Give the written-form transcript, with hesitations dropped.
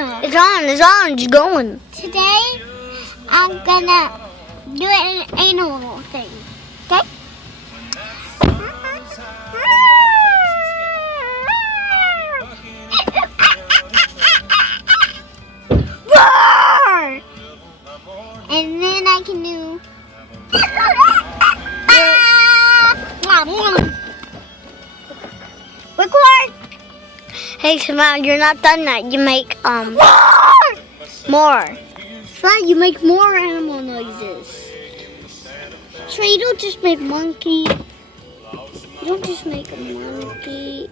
It's on. It's on. It's going. Today, I'm gonna do an animal thing. Okay? Roar! And then I can do. Record. Hey, Samantha, you're not done that. You make more. Right, you make more animal noises. So you don't just make monkey. You don't just make a monkey.